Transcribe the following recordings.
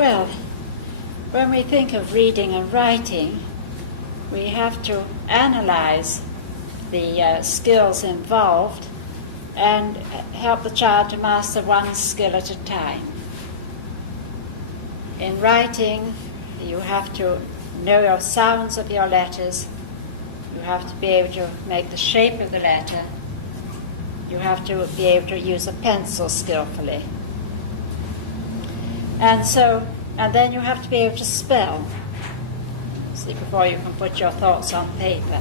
Well, when we think of reading and writing, we have to analyze the skills involved and help the child to master one skill at a time. In writing, you have to know your sounds of your letters. You have to be able to make the shape of the letter. You have to be able to use a pencil skillfully. And then you have to be able to spell, see, before you can put your thoughts on paper.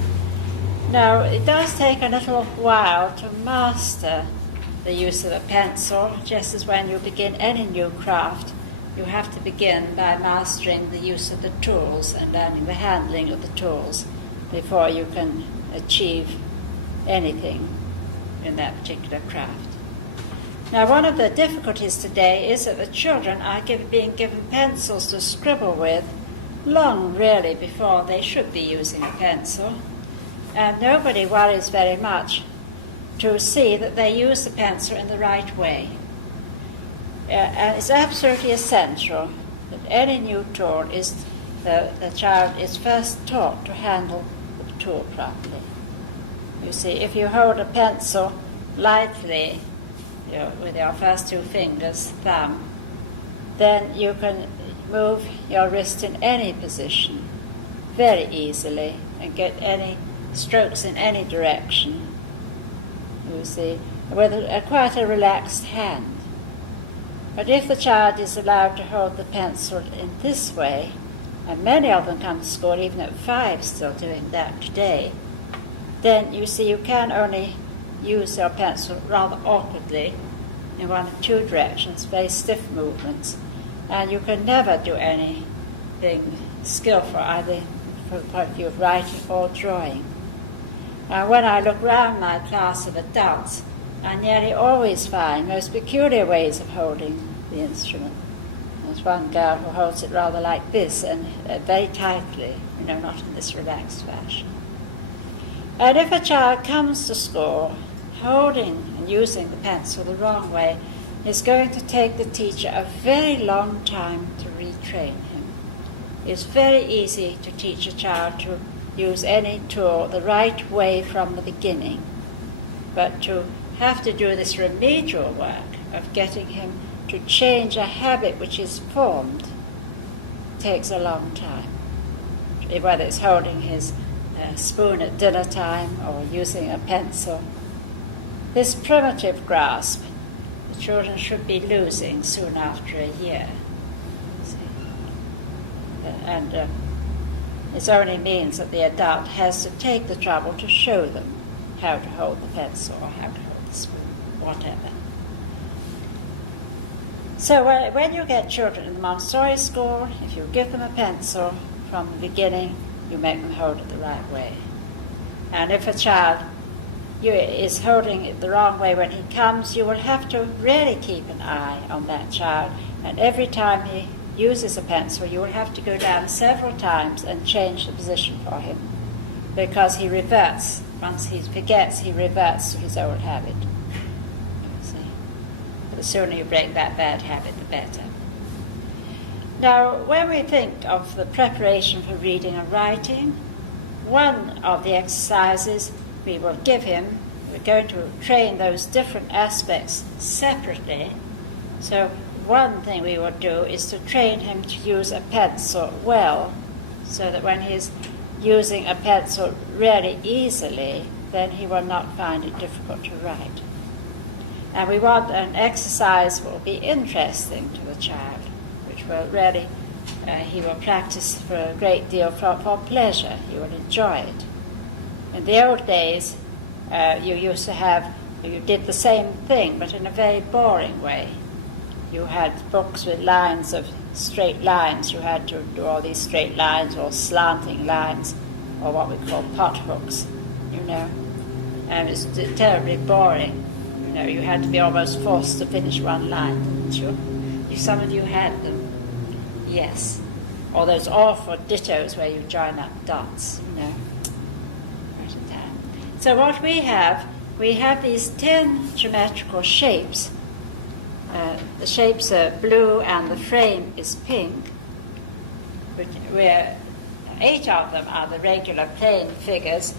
Now, it does take a little while to master the use of a pencil, just as when you begin any new craft, you have to begin by mastering the use of the tools and learning the handling of the tools before you can achieve anything in that particular craft. Now, one of the difficulties today is that the children are being given pencils to scribble with long, really, before they should be using a pencil. And nobody worries very much to see that they use the pencil in the right way. And it's absolutely essential that any new tool the child is first taught to handle the tool properly. You see, if you hold a pencil lightly, with your first two fingers, thumb, then you can move your wrist in any position very easily and get any strokes in any direction, you see, with quite a relaxed hand. But if the child is allowed to hold the pencil in this way, and many of them come to school even at 5 still doing that today, then you see you can only use your pencil rather awkwardly in one of two directions, very stiff movements, and you can never do anything skillful either from the point of view of writing or drawing. When I look round my class of adults, I nearly always find most peculiar ways of holding the instrument. There's one girl who holds it rather like this, and very tightly, not in this relaxed fashion. And if a child comes to school holding and using the pencil the wrong way, it's going to take the teacher a very long time to retrain him. It's very easy to teach a child to use any tool the right way from the beginning, but to have to do this remedial work of getting him to change a habit which is formed takes a long time, whether it's holding his spoon at dinner time or using a pencil. This primitive grasp the children should be losing soon after a year. And it only means that the adult has to take the trouble to show them how to hold the pencil or how to hold the spoon, whatever. So when you get children in the Montessori school, if you give them a pencil from the beginning, you make them hold it the right way. And if a child is holding it the wrong way when he comes, you will have to really keep an eye on that child. And every time he uses a pencil, you will have to go down several times and change the position for him, because he reverts. Once he forgets, he reverts to his old habit. The sooner you break that bad habit, the better. Now, when we think of the preparation for reading and writing, one of the exercises we will give him, we're going to train those different aspects separately. So one thing we will do is to train him to use a pencil well, so that when he's using a pencil really easily, then he will not find it difficult to write. And we want an exercise that will be interesting to the child, which will really, he will practice for a great deal for pleasure. He will enjoy it. In the old days, you did the same thing, but in a very boring way. You had books with lines of straight lines. You had to do all these straight lines or slanting lines, or what we call pot hooks, And it's terribly boring. You had to be almost forced to finish one line, didn't you? Some of you had them. Yes. Or those awful dittos where you join up dots, Right in time. So what we have these 10 geometrical shapes The shapes are blue and the frame is pink, where 8 of them are the regular plane figures.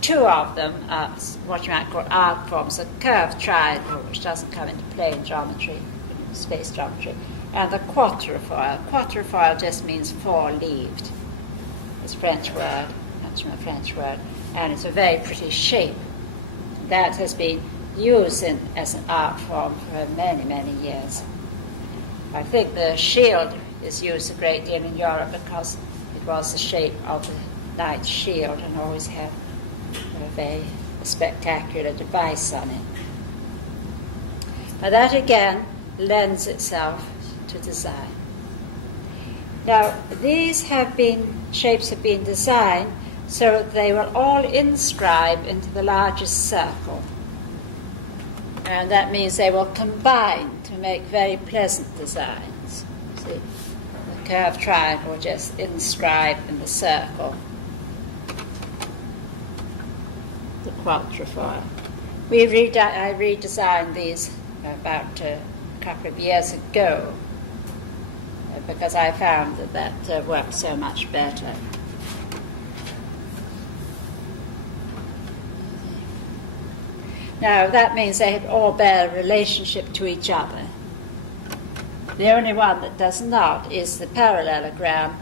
2 of them are what you might call arc forms, a curved triangle, which doesn't come into plane geometry, space geometry, and the quatrefoil. Quatrefoil just means 4-leaved. It's a French word, comes from a French word, and it's a very pretty shape. That has been used as an art form for many, many years. I think the shield is used a great deal in Europe because it was the shape of the knight's shield and always had a very spectacular device on it. Now that again lends itself to design. Now these shapes have been designed so that they will all inscribe into the largest circle. And that means they will combine to make very pleasant designs. See, the curved triangle will just inscribe in the circle. The quatrefoil. I redesigned these about a couple of years ago because I found that worked so much better. Now that means they all bear a relationship to each other. The only one that does not is the parallelogram,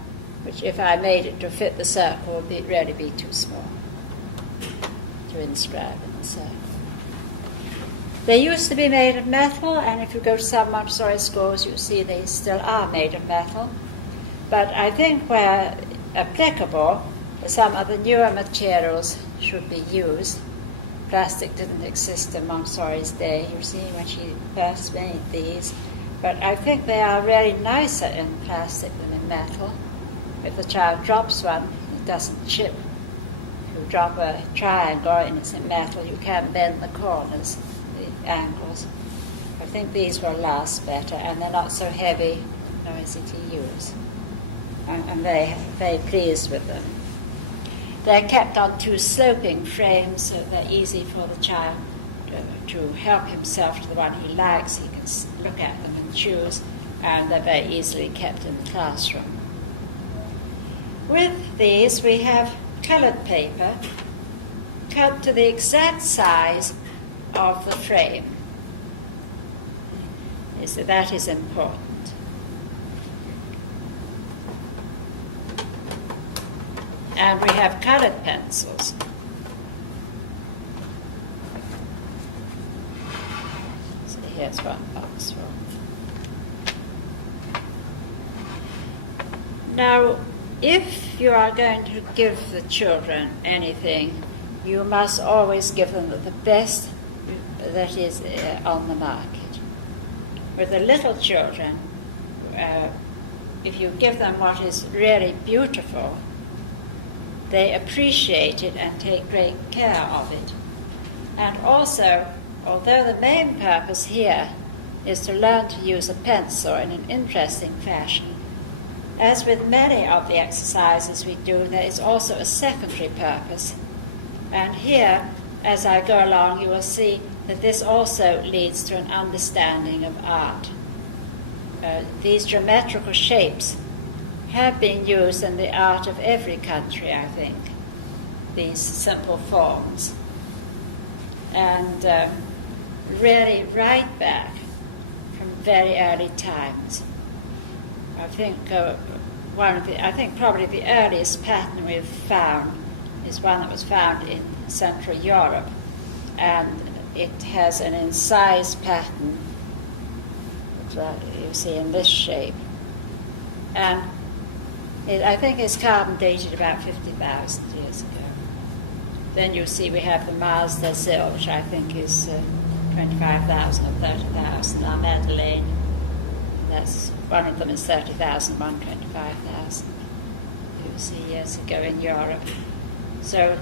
which if I made it to fit the circle would really be too small to inscribe in the circle. They used to be made of metal, and if you go to some Montessori schools, you see they still are made of metal. But I think where applicable, some of the newer materials should be used. Plastic didn't exist in Montessori's day, you see, when she first made these. But I think they are really nicer in plastic than in metal. If the child drops one, it doesn't chip. If you drop a triangle and it's in metal, you can't bend the corners, the angles. I think these will last better, and they're not so heavy, nor easy to use. I'm very, very pleased with them. They're kept on 2 sloping frames, so they're easy for the child to help himself to the one he likes. He can look at them and choose, and they're very easily kept in the classroom. With these, we have colored paper cut to the exact size of the frame. So that is important. And we have colored pencils. So here's one box full. Now, if you are going to give the children anything, you must always give them the best that is on the market. With the little children, if you give them what is really beautiful, they appreciate it and take great care of it. And also, although the main purpose here is to learn to use a pencil in an interesting fashion, as with many of the exercises we do, there is also a secondary purpose. And here, as I go along, you will see that this also leads to an understanding of art. These geometrical shapes have been used in the art of every country, I think, these simple forms. And really right back from very early times. I think probably the earliest pattern we've found is one that was found in Central Europe, and it has an incised pattern that you see in this shape. And I think it's carbon dated about 50,000 years ago. Then you see we have the Mars d'Azil, which I think is 25,000 or 30,000. Our Madeleine, that's one of them is 30,000, one 25,000. You see years ago in Europe. So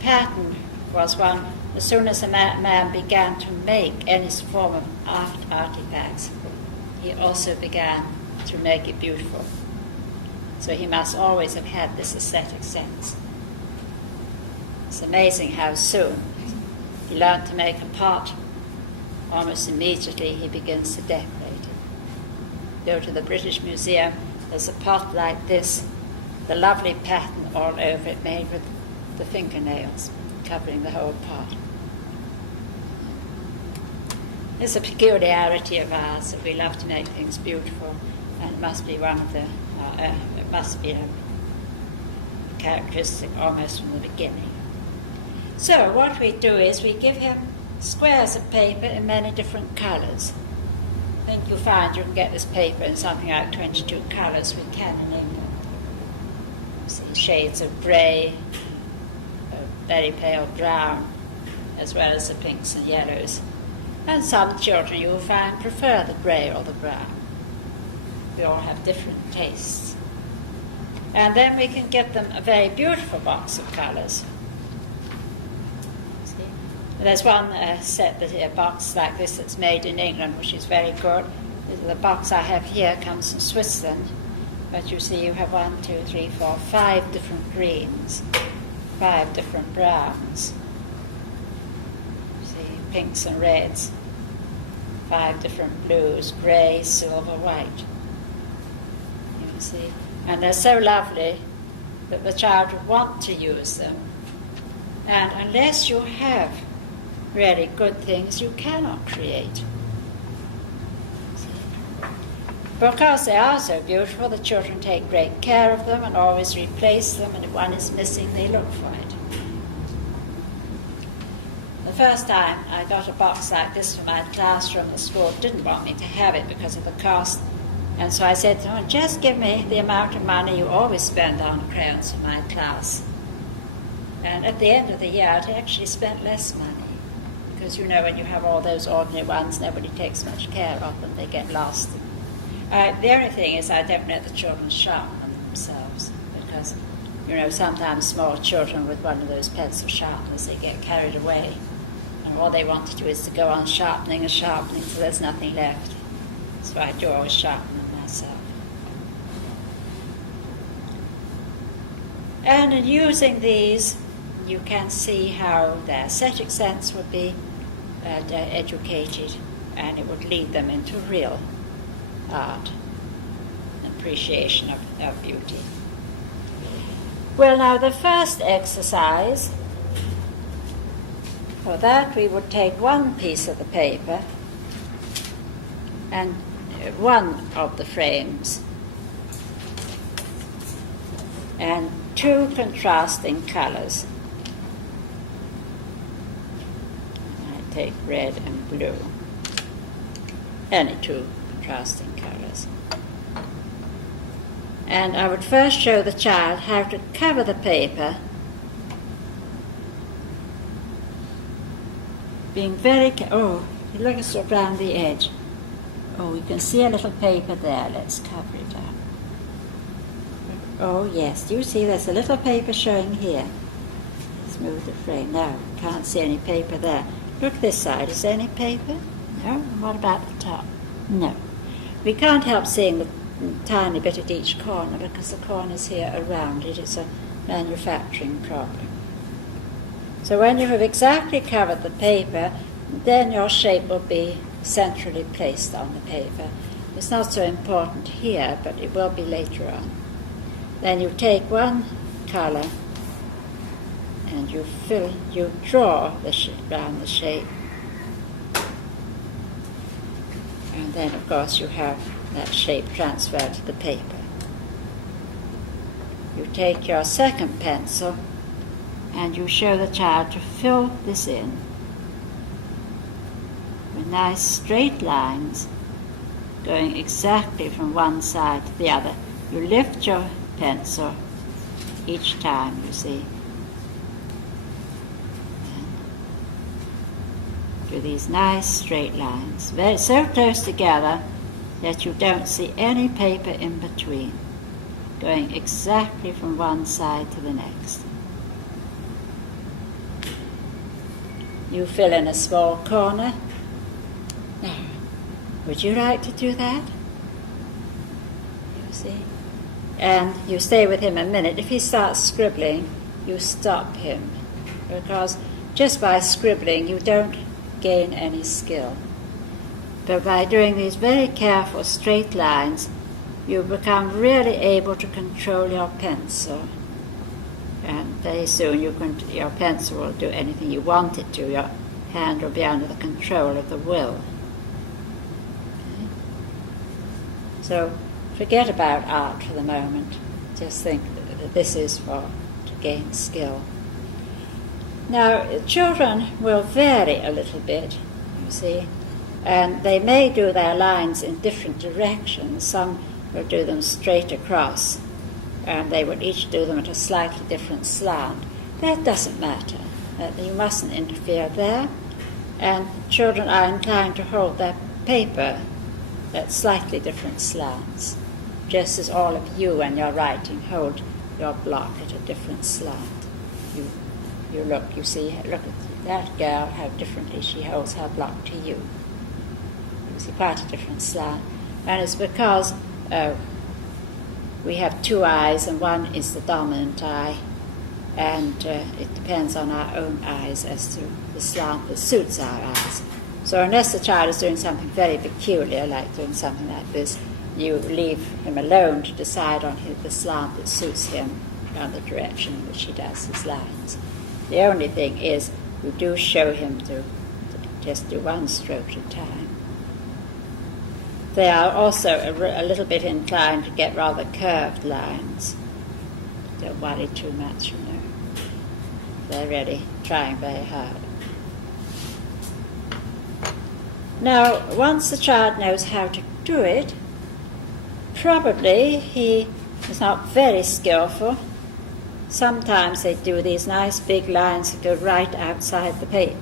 pattern was one. As soon as a man began to make any form of artifacts, he also began to make it beautiful. So he must always have had this aesthetic sense. It's amazing how soon he learned to make a pot almost immediately he begins to decorate it. Go to the British Museum, there's a pot like this, the lovely pattern all over it made with the fingernails covering the whole pot. It's a peculiarity of ours that we love to make things beautiful, and it must be one of the, it must be a characteristic almost from the beginning. So what we do is we give him squares of paper in many different colours. I think you'll find you can get this paper in something like 22 colours we can in England. See shades of grey, very pale brown, as well as the pinks and yellows. And some children you will find prefer the grey or the brown. We all have different tastes. And then we can get them a very beautiful box of colours. See? There's one a box like this that's made in England, which is very good. The box I have here comes from Switzerland. But you see you have 5 different greens, 5 different browns. See, pinks and reds, 5 different blues, grey, silver, white. You see, and they're so lovely that the child would want to use them. And unless you have really good things, you cannot create. Because they are so beautiful, the children take great care of them and always replace them, and if one is missing, they look for it. The first time I got a box like this for my classroom, the school didn't want me to have it because of the cost, and so I said to them, just give me the amount of money you always spend on crayons for my class. And at the end of the year, I'd actually spent less money, because you know when you have all those ordinary ones, nobody takes much care of them, they get lost. The only thing is I don't let the children sharpen themselves, because, you know, sometimes small children with one of those pencil sharpeners, they get carried away, and all they want to do is to go on sharpening and sharpening till there's nothing left. So I do always sharpen them myself. And in using these, you can see how their aesthetic sense would be educated, and it would lead them into real art, appreciation of beauty. Well, now the first exercise, for that we would take one piece of the paper and one of the frames and 2 contrasting colours. I take red and blue, any 2 contrasting colours. And I would first show the child how to cover the paper, being very look around the edge. Oh, you can see a little paper there. Let's cover it up. Oh yes, do you see there's a little paper showing here? Let's move the frame. No, can't see any paper there. Look this side. Is there any paper? No. And what about the top? No. We can't help seeing the tiny bit at each corner because the corners here around it. It's a manufacturing problem. So when you have exactly covered the paper, then your shape will be centrally placed on the paper. It's not so important here, but it will be later on. Then you take one colour and you draw around the shape. And then, of course, you have that shape transferred to the paper. You take your second pencil and you show the child to fill this in with nice straight lines going exactly from one side to the other. You lift your pencil each time, you see. Do these nice straight lines, so close together that you don't see any paper in between, going exactly from one side to the next. You fill in a small corner. Now, would you like to do that? You see? And you stay with him a minute. If he starts scribbling, you stop him, because just by scribbling you don't gain any skill. But by doing these very careful straight lines, you become really able to control your pencil. And very soon your pencil will do anything you want it to. Your hand will be under the control of the will. Okay? So forget about art for the moment. Just think that this is to gain skill. Now, children will vary a little bit, you see, and they may do their lines in different directions. Some will do them straight across, and they will each do them at a slightly different slant. That doesn't matter. You mustn't interfere there. And children are inclined to hold their paper at slightly different slants, just as all of you, when you're writing, hold your block at a different slant. You look at that girl, how differently she holds her block to you. You see quite a different slant. And it's because we have two eyes, and one is the dominant eye, and it depends on our own eyes as to the slant that suits our eyes. So unless the child is doing something very peculiar, like doing something like this, you leave him alone to decide on the slant that suits him and the direction in which he does his lines. The only thing is, you do show him to just do one stroke at a time. They are also a little bit inclined to get rather curved lines. Don't worry too much, you know. They're really trying very hard. Now, once the child knows how to do it, probably he is not very skillful. Sometimes they do these nice big lines that go right outside the paper.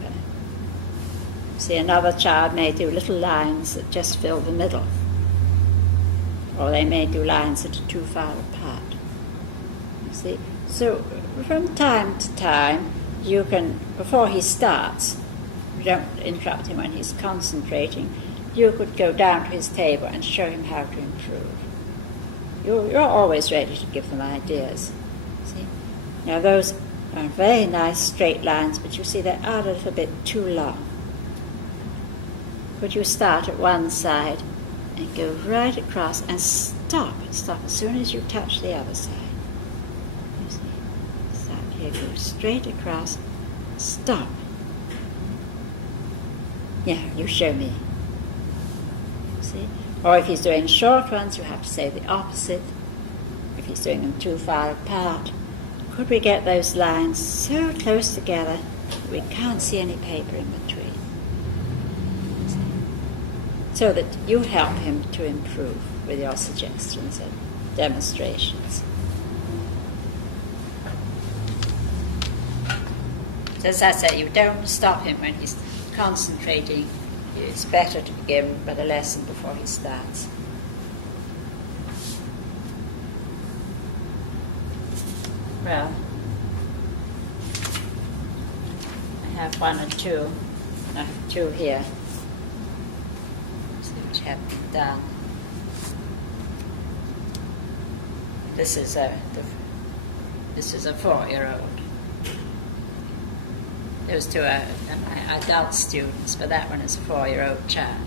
See, another child may do little lines that just fill the middle. Or they may do lines that are too far apart. You see? So from time to time, you can, before he starts, you don't interrupt him when he's concentrating, you could go down to his table and show him how to improve. You're always ready to give them ideas. See? Now those are very nice straight lines, but you see they are a little bit too long. Could you start at one side and go right across and stop as soon as you touch the other side? You see? Start here, go straight across, stop. Yeah, you show me. See? Or if he's doing short ones, you have to say the opposite. If he's doing them too far apart, could we get those lines so close together that we can't see any paper in between? So that you help him to improve with your suggestions and demonstrations. So as I say, you don't stop him when he's concentrating. It's better to begin with a lesson before he starts. Well, I have one and two. I have two here. Which have been done. This is a 4-year-old. Those two are my adult students, but that one is a 4-year-old child.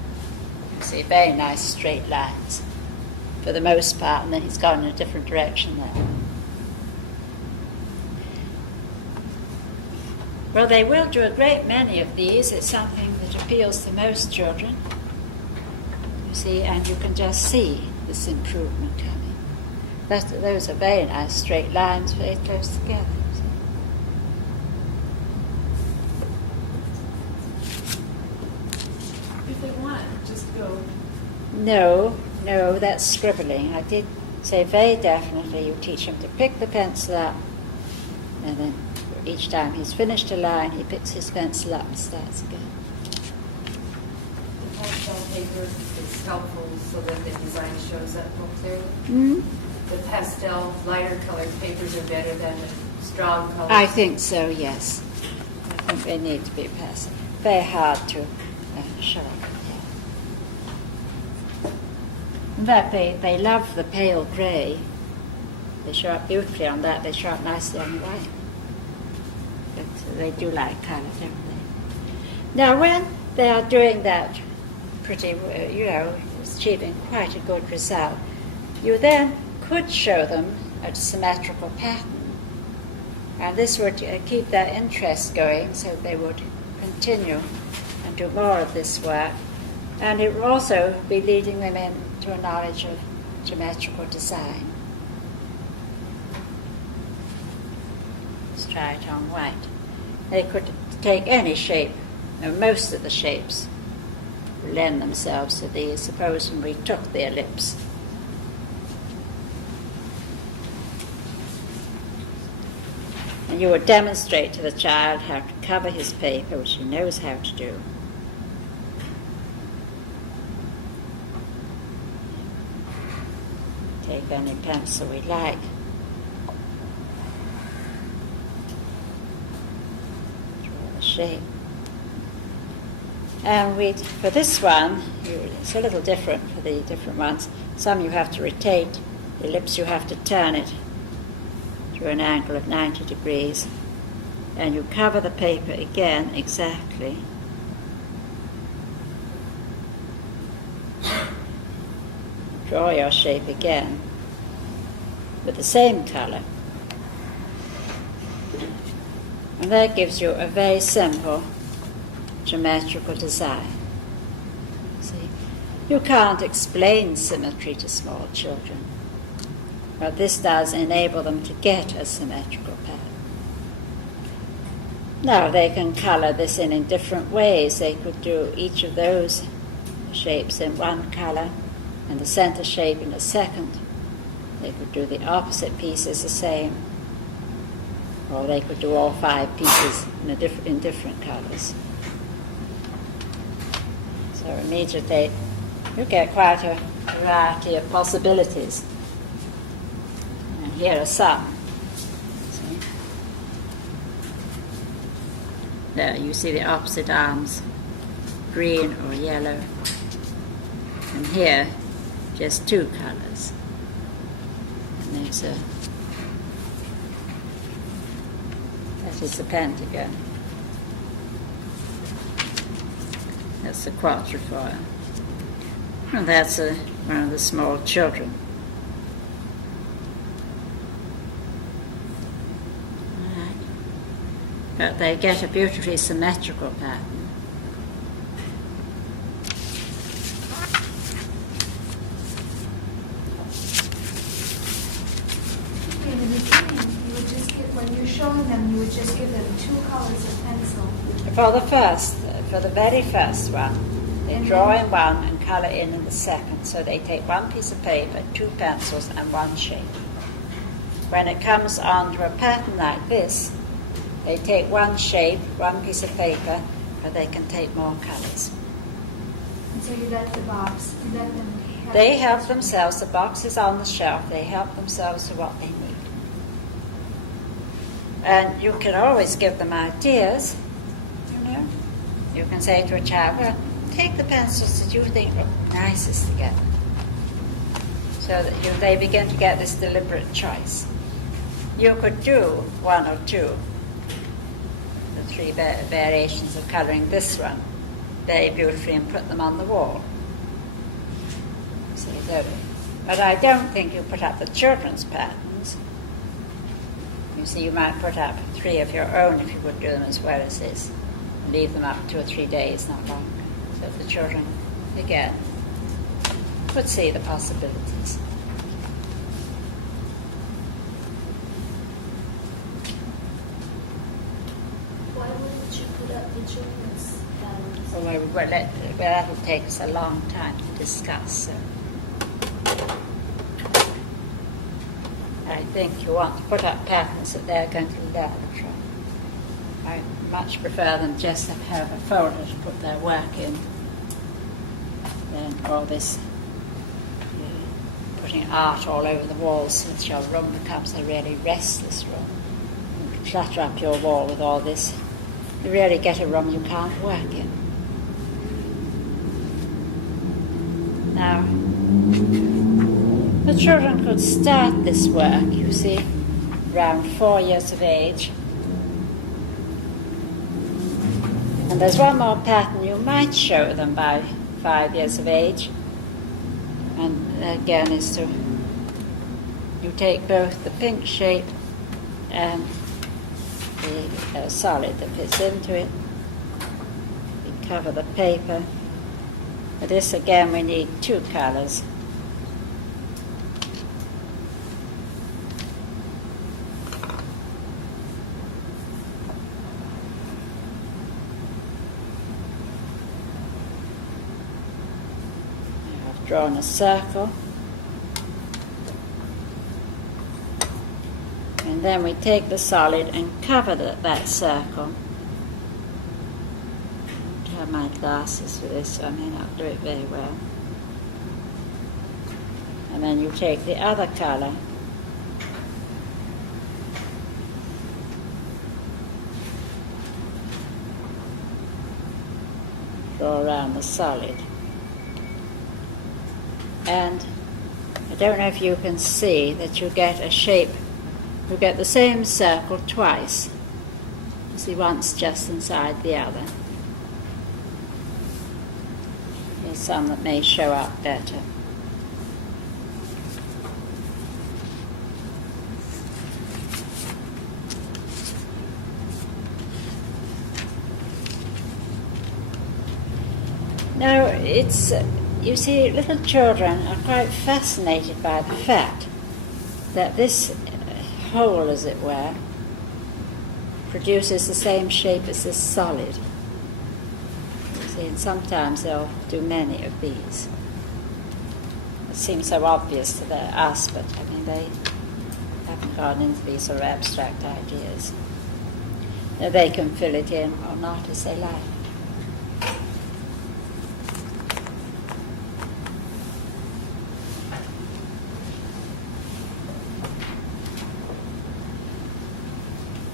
You see, very nice straight lines for the most part, and then he's gone in a different direction there. Well, they will do a great many of these. It's something that appeals to most children. You see, and you can just see this improvement coming. Those are very nice straight lines, very close together. If they want, just go. No, that's scribbling. I did say very definitely you teach him to pick the pencil up, and then each time he's finished a line, he picks his pencil up and starts again. The pastel paper is helpful so that the design shows up more clearly. Mm-hmm. The pastel, lighter colored papers are better than the strong colors. I think so, yes. I think they need to be pastel. Very hard to show up. In fact, they love the pale grey. They show up beautifully on that. They show up nicely on the white. But they do like colour, don't they? Now, when they are doing that pretty, achieving quite a good result. You then could show them a symmetrical pattern, and this would keep their interest going, so they would continue and do more of this work, and it would also be leading them into a knowledge of geometrical design. Let's try it on white. They could take any shape, most of the shapes lend themselves to these. Suppose when we took the ellipse. And you would demonstrate to the child how to cover his paper, which he knows how to do. Take any pencil we like. Draw the shape. And for this one, it's a little different for the different ones. Some you have to rotate, the ellipse you have to turn it through an angle of 90 degrees, and you cover the paper again exactly. Draw your shape again with the same color. And that gives you a very simple geometrical design. See, you can't explain symmetry to small children, but this does enable them to get a symmetrical pattern. Now they can color this in different ways. They could do each of those shapes in one color and the center shape in a second. They could do the opposite pieces the same, or they could do all 5 pieces in different colors. So immediately you get quite a variety of possibilities. And here are some. See? There you see the opposite arms, green or yellow. And here, just 2 colors. And there's that is the pentagon. That's the quatrefoil. And that's one of the small children. Right. But they get a beautifully symmetrical pattern. When you're showing them, you would just give them 2 colors of pencil. For the very first one, they draw in one and color in the second. So they take 1 piece of paper, 2 pencils, and 1 shape. When it comes onto a pattern like this, they take 1 shape, 1 piece of paper, but they can take more colors. And so you let the box, you let them They help themselves. The box is on the shelf. They help themselves to what they need. And you can always give them ideas, You can say to a child, well, take the pencils that you think look nicest together. So that they begin to get this deliberate choice. You could do 1 or 2, the 3 variations of colouring this one very beautifully and put them on the wall. But I don't think you put up the children's patterns. You see, you might put up 3 of your own if you would do them as well as this. Leave them up 2 or 3 days, not longer. So the children, again, would see the possibilities. Why wouldn't you put up the children's patterns? Well, that will take us a long time to discuss. So I think you want to put up patterns that they're going to learn from. I much prefer them just to have a folder to put their work in than all this putting art all over the walls, since your room becomes a really restless room. You clutter up your wall with all this. You really get a room you can't work in. Now, the children could start this work, you see, around 4 years of age. And there's one more pattern you might show them by 5 years of age. And again is to, you take both the pink shape and the solid that fits into it. You cover the paper. For this again we need 2 colors. I've drawn a circle. And then we take the solid and cover that circle. I don't have my glasses for this, so I may not do it very well. And then you take the other color draw around the solid. And I don't know if you can see that you get a shape. You get the same circle twice. You see, once just inside the other. Here's some that may show up better. Now, it's, you see, little children are quite fascinated by the fact that this hole, as it were, produces the same shape as this solid. You see, and sometimes they'll do many of these. It seems so obvious to us, but I mean, they haven't gone into these sort of abstract ideas. Now, they can fill it in or not as they like.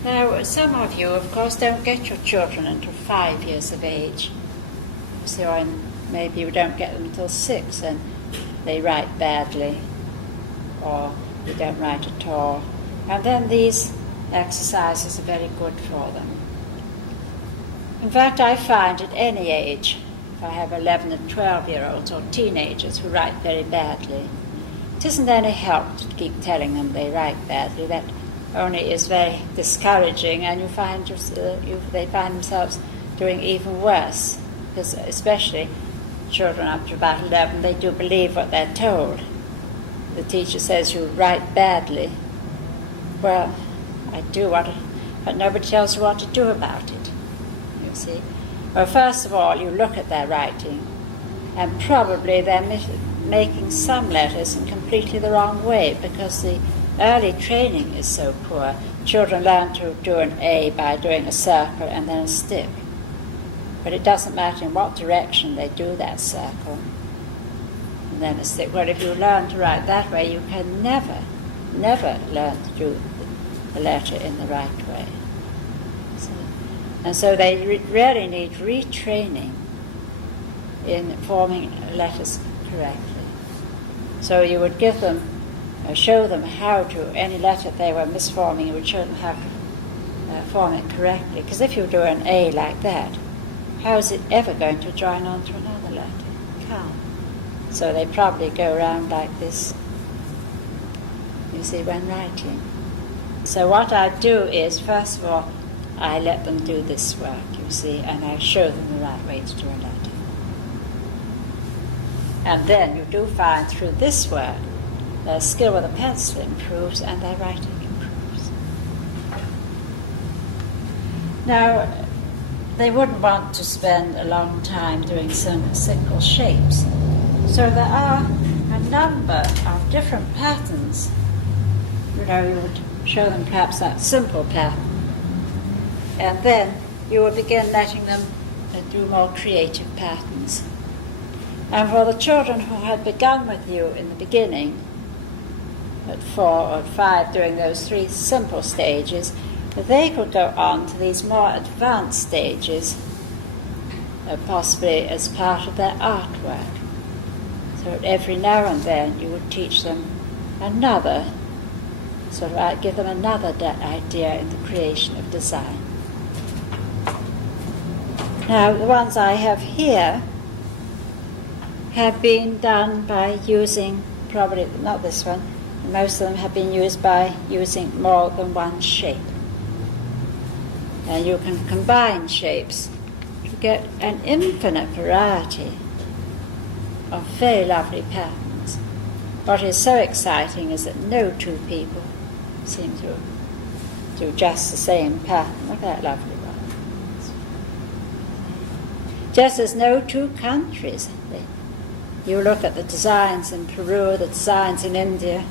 Now, some of you, of course, don't get your children until 5 years of age. So maybe you don't get them until 6 and they write badly, or they don't write at all. And then these exercises are very good for them. In fact, I find at any age, if I have 11 and 12-year-olds or teenagers who write very badly, it isn't any help to keep telling them they write badly. That only is very discouraging, and you find they find themselves doing even worse, because especially children up to about 11, they do believe what they're told. The teacher says you write badly. Well, I do, but nobody tells you what to do about it, you see. Well, first of all, you look at their writing, and probably they're making some letters in completely the wrong way, because the early training is so poor. Children learn to do an A by doing a circle and then a stick. But it doesn't matter in what direction they do that circle and then a stick. Well, if you learn to write that way, you can never learn to do the letter in the right way. And so they really need retraining in forming letters correctly. So you would give them show them how to, any letter they were misforming, you would show them how to form it correctly. Because if you do an A like that, how is it ever going to join on to another letter? It can't. So they probably go around like this, you see, when writing. So what I do is, first of all, I let them do this work, you see, and I show them the right way to do a letter. And then you do find through this work their skill with a pencil improves and their writing improves. Now, they wouldn't want to spend a long time doing some single shapes. So there are a number of different patterns. You know, you would show them perhaps that simple pattern. And then you would begin letting them do more creative patterns. And for the children who had begun with you in the beginning, at 4 or 5 doing those 3 simple stages, they could go on to these more advanced stages, possibly as part of their artwork. So every now and then you would teach them another, sort of give them another idea in the creation of design. Now the ones I have here have been done by using, probably not this one, most of them have been used by using more than one shape. And you can combine shapes to get an infinite variety of very lovely patterns. What is so exciting is that no two people seem to do just the same pattern. Look at that lovely one. Just as no two countries. You look at the designs in Peru, the designs in India,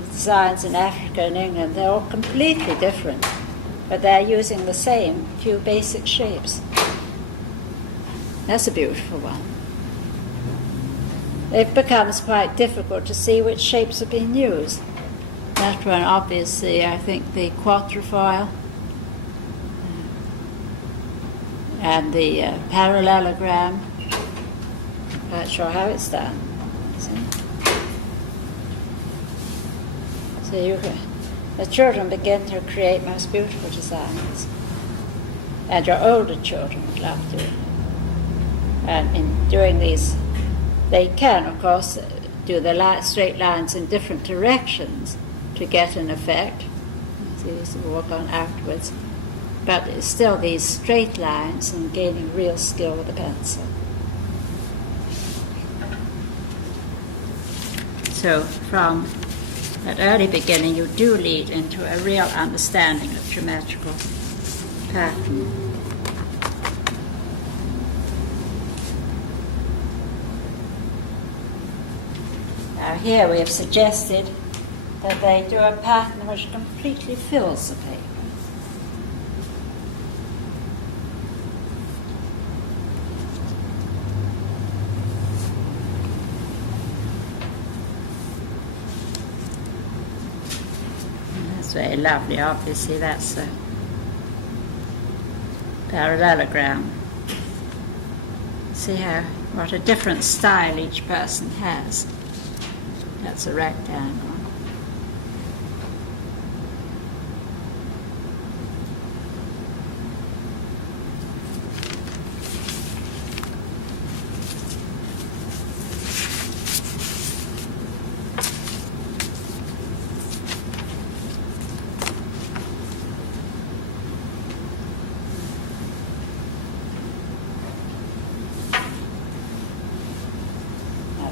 the designs in Africa and England, they're all completely different, but they're using the same few basic shapes. That's a beautiful one. It becomes quite difficult to see which shapes are being used. That one, obviously, I think the quatrefoil and the parallelogram. Not sure how it's done. See? So the children begin to create most beautiful designs, and your older children would love to. And in doing these, they can, of course, do the straight lines in different directions to get an effect. See, these will work on afterwards. But it's still these straight lines and gaining real skill with the pencil. So from that early beginning, you do lead into a real understanding of geometrical pattern. Now here we have suggested that they do a pattern which completely fills the paper. That's very lovely. Obviously that's a parallelogram. See what a different style each person has. That's a rectangle.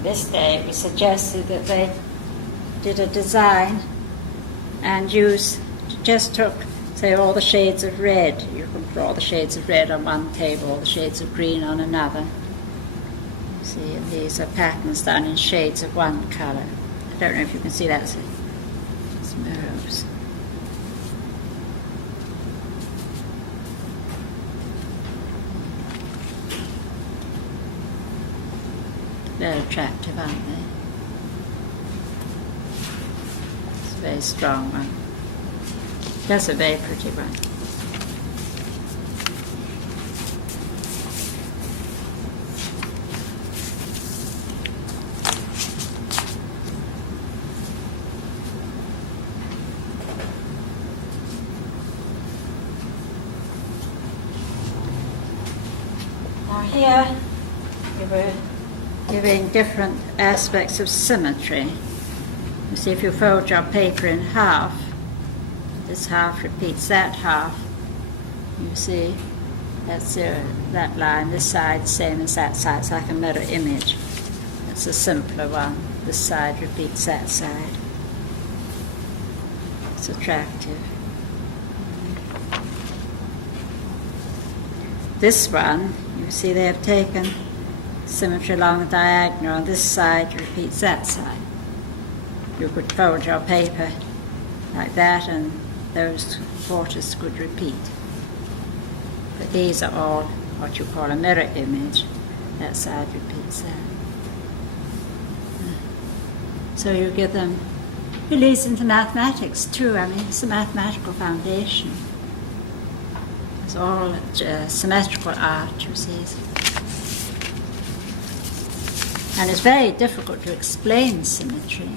This day it was suggested that they did a design and just took, say, all the shades of red. You can put all the shades of red on one table, all the shades of green on another. See, and these are patterns done in shades of one colour. I don't know if you can see that. It's moves. They're attractive, aren't they? It's a very strong one. That's a very pretty one. Now here we were giving different aspects of symmetry. You see, if you fold your paper in half, this half repeats that half. You see, that's that line, this side, same as that side. It's like a mirror image. That's a simpler one. This side repeats that side. It's attractive. This one, you see, they have taken symmetry along the diagonal. On this side repeats that side. You could fold your paper like that and those quarters could repeat. But these are all what you call a mirror image. That side repeats that. So you give them, it leads into mathematics too. I mean, it's a mathematical foundation. It's all symmetrical art, you see. And it's very difficult to explain symmetry.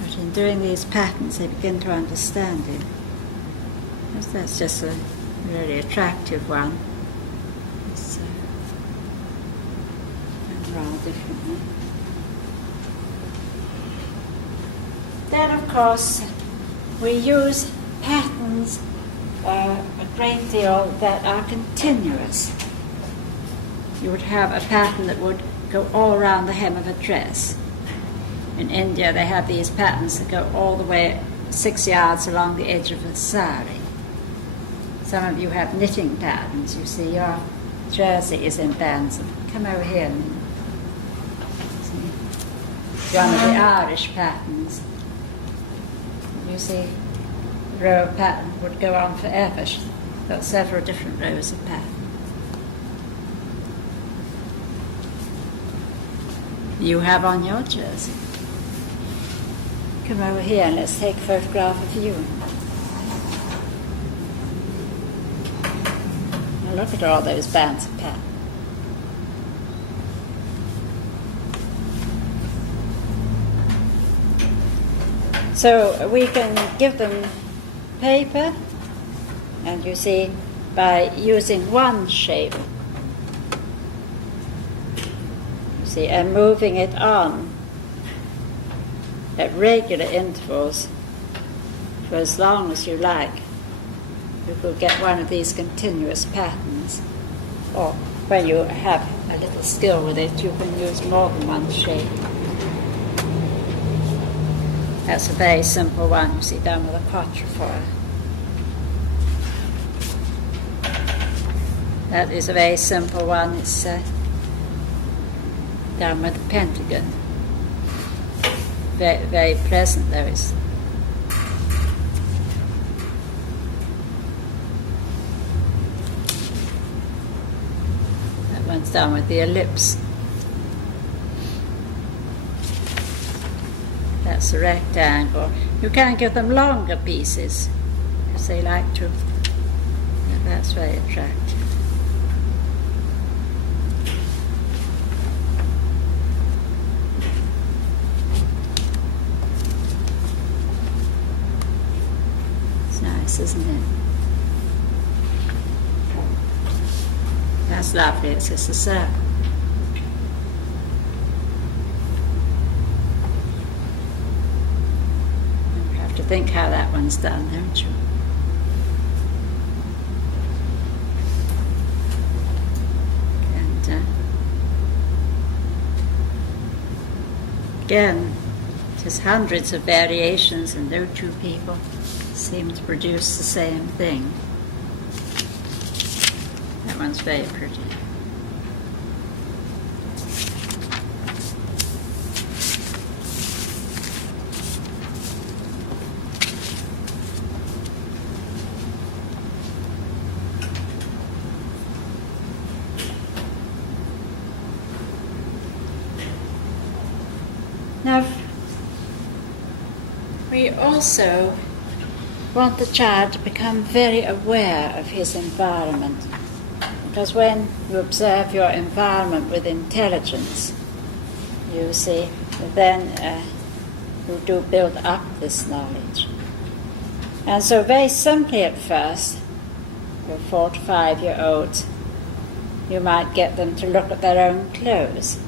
But in doing these patterns, they begin to understand it. That's just a really attractive one. rather differently. Then, of course, we use patterns a great deal that are continuous. You would have a pattern that would go all around the hem of a dress. In India, they have these patterns that go all the way 6 yards along the edge of a sari. Some of you have knitting patterns. You see, your jersey is in bands. Come over here. See? One of the Irish patterns. You see, the row of pattern would go on forever. She's got several different rows of pattern. You have on your jersey. Come over here and let's take a photograph of you. Now look at all those bands of pattern. So we can give them paper, and you see, by using one shape, you see, and moving it on at regular intervals for as long as you like, you could get one of these continuous patterns. Or when you have a little skill with it, you can use more than one shape. That's a very simple one, you see, done with a quatrefoil. That is a very simple one. It's done with a pentagon. Very, very pleasant, though. That one's done with the ellipse. That's a rectangle. You can give them longer pieces, because they like to. That's very attractive. It's nice, isn't it? That's lovely. It's just a circle. Think how that one's done, don't you? And again, just hundreds of variations, and no two people seem to produce the same thing. That one's very pretty. Now, we also want the child to become very aware of his environment, because when you observe your environment with intelligence, you see, then you do build up this knowledge. And so very simply at first, for 4 to 5 year olds, you might get them to look at their own clothes.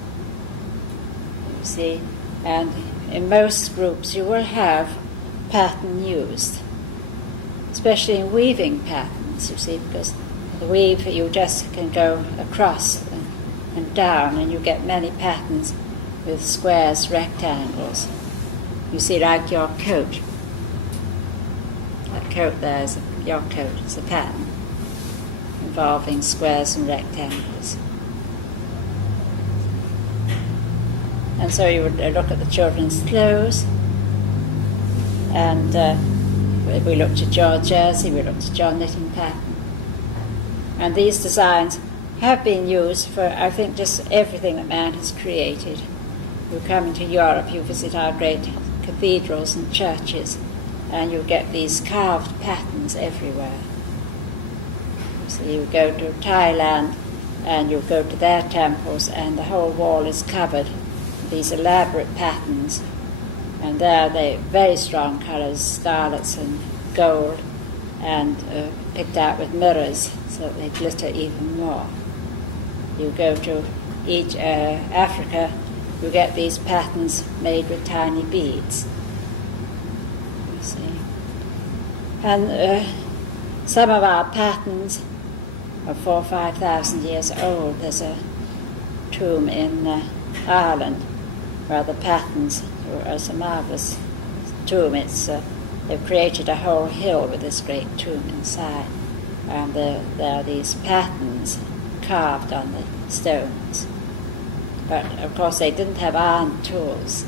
You see, and in most groups you will have pattern used, especially in weaving patterns, you see, because the weave you just can go across and down, and you get many patterns with squares, rectangles. You see, like your coat. That coat there is your coat. It's a pattern involving squares and rectangles. And so you would look at the children's clothes, and we looked at your jersey, we looked at your knitting pattern. And these designs have been used for, I think, just everything that man has created. You come into Europe, you visit our great cathedrals and churches, and you get these carved patterns everywhere. So you go to Thailand, and you go to their temples, and the whole wall is covered these elaborate patterns, and there they're very strong colours, scarlets and gold, and picked out with mirrors so that they glitter even more. You go to Africa, you get these patterns made with tiny beads. You see. And some of our patterns are 4,000 or 5,000 years old. There's a tomb in Ireland where the patterns are a marvelous tomb. They've created a whole hill with this great tomb inside, and there are these patterns carved on the stones. But of course they didn't have iron tools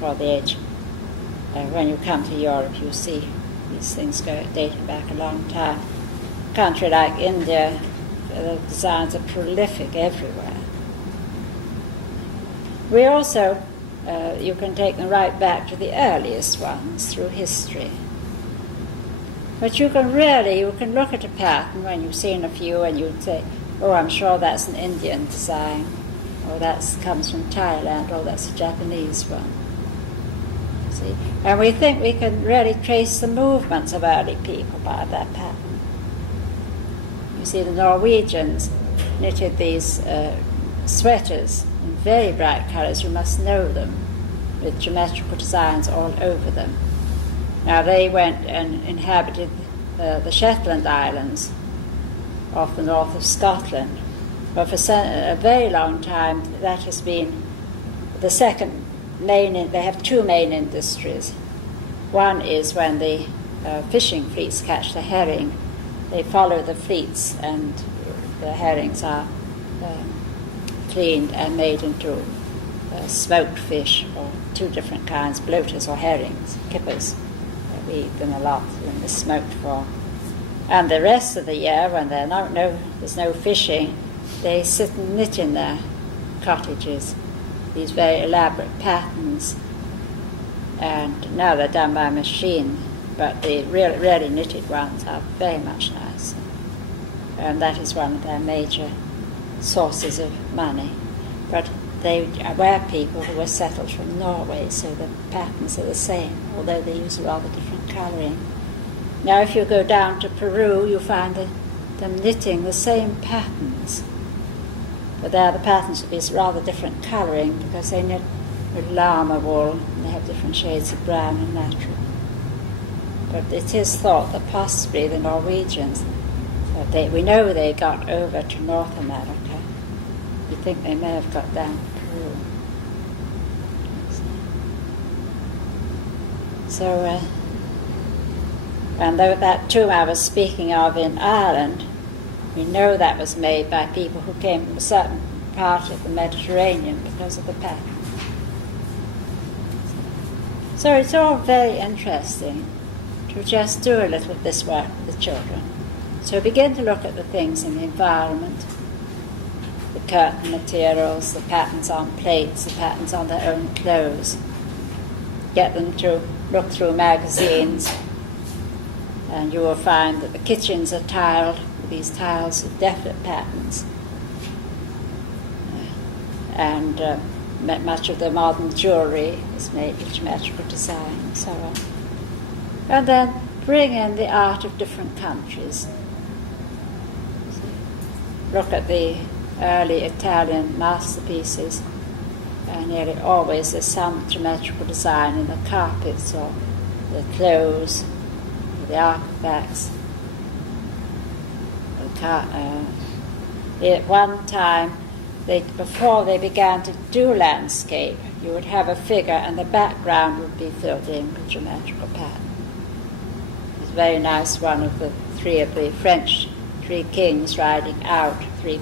for the age. When you come to Europe, you see these things dating back a long time. A country like India, the designs are prolific everywhere. We also, you can take them right back to the earliest ones through history. But you can look at a pattern when you've seen a few and you'd say, oh, I'm sure that's an Indian design, or that comes from Thailand, or that's a Japanese one. See? And we think we can really trace the movements of early people by that pattern. You see, the Norwegians knitted these sweaters in very bright colours. You must know them, with geometrical designs all over them. Now they went and inhabited the Shetland Islands off the north of Scotland. But for a very long time that has been the second main, they have two main industries. One is when the fishing fleets catch the herring, they follow the fleets and the herrings are cleaned and made into smoked fish, or two different kinds, bloaters or herrings, kippers. We eat them a lot in the smoked form. And the rest of the year, when there's no fishing, they sit and knit in their cottages, these very elaborate patterns. And now they're done by machine, but the really knitted ones are very much nicer. And that is one of their major sources of money. But they were people who were settled from Norway, so the patterns are the same, although they use rather different colouring. Now if you go down to Peru, you find them knitting the same patterns. But there the patterns would be rather different colouring, because they knit with llama wool, and they have different shades of brown and natural. But it is thought that possibly the Norwegians, we know they got over to North America. We think they may have got down to Peru. So, and that tomb I was speaking of in Ireland, we know that was made by people who came from a certain part of the Mediterranean because of the pattern. So it's all very interesting to just do a little of this work with children. So begin to look at the things in the environment, the curtain materials, the patterns on plates, the patterns on their own clothes. Get them to look through magazines, and you will find that the kitchens are tiled with these tiles with definite patterns. And much of the modern jewellery is made with geometrical design and so on. And then bring in the art of different countries. Look at the early Italian masterpieces, and nearly always there's some geometrical design in the carpets or the clothes, or the artifacts. At one time, before they began to do landscape, you would have a figure and the background would be filled in with geometrical pattern. It's a very nice one of the French three kings riding out. The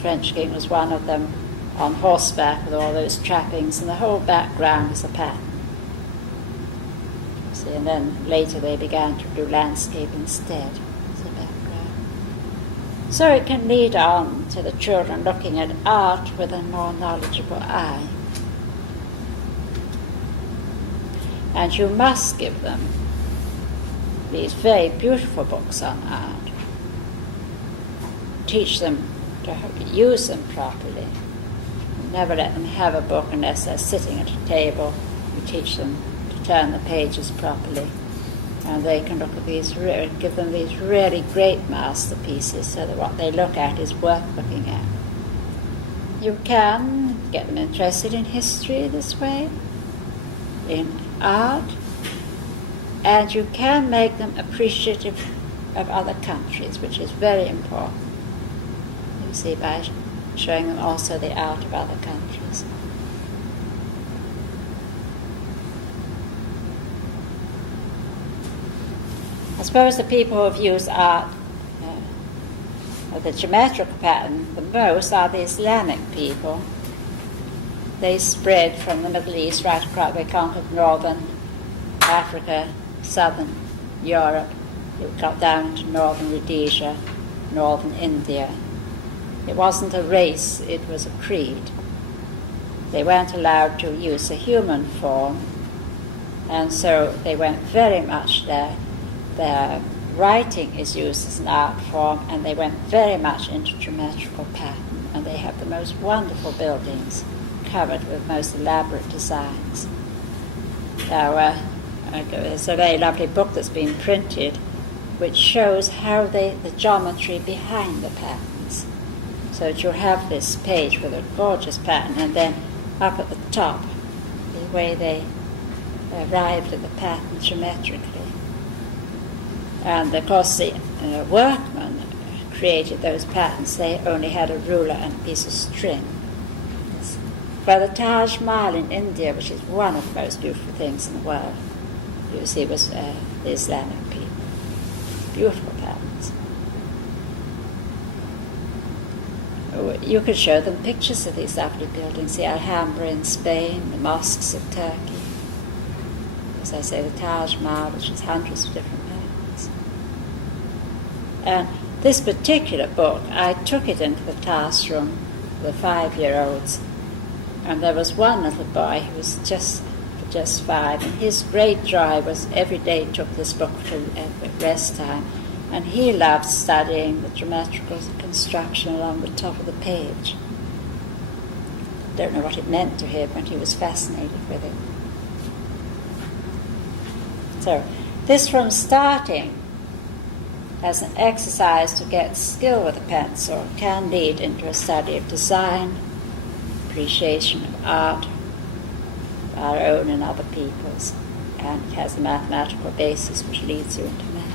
French king was one of them, on horseback with all those trappings, and the whole background is a pattern. See, and then later they began to do landscape instead as a background. So it can lead on to the children looking at art with a more knowledgeable eye. And you must give them these very beautiful books on art. Teach them to use them properly. Never let them have a book unless they're sitting at a table. You teach them to turn the pages properly. And they can look at these, give them these really great masterpieces so that what they look at is worth looking at. You can get them interested in history this way, in art, and you can make them appreciative of other countries, which is very important. You see, by showing them also the art of other countries. I suppose the people who have used art of the geometrical pattern the most are the Islamic people. They spread from the Middle East right across. They conquered northern Africa, southern Europe. They got down to northern Rhodesia, northern India. It wasn't a race, it was a creed. They weren't allowed to use a human form, and so they went very much there. Their writing is used as an art form, and they went very much into geometrical pattern, and they have the most wonderful buildings covered with most elaborate designs. Now, there's a very lovely book that's been printed which shows how the geometry behind the patterns. So that you'll have this page with a gorgeous pattern, and then up at the top, the way they arrived at the pattern geometrically. And of course the workmen created those patterns. They only had a ruler and a piece of string. But the Taj Mahal in India, which is one of the most beautiful things in the world, you see, was the Islamic people. Beautiful patterns. You could show them pictures of these lovely buildings, the Alhambra in Spain, the mosques of Turkey. As I say, the Taj Mahal, which has hundreds of different patterns. And this particular book, I took it into the classroom for the 5-year-olds, and there was one little boy who was just 5, and his great joy was every day he took this book at rest time, and he loved studying the geometrical construction along the top of the page. Don't know what it meant to him, but he was fascinated with it. So this, from starting as an exercise to get skill with a pencil, can lead into a study of design, appreciation of art, our own and other people's, and it has a mathematical basis which leads you into math.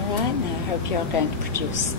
All right, now I hope you're going to produce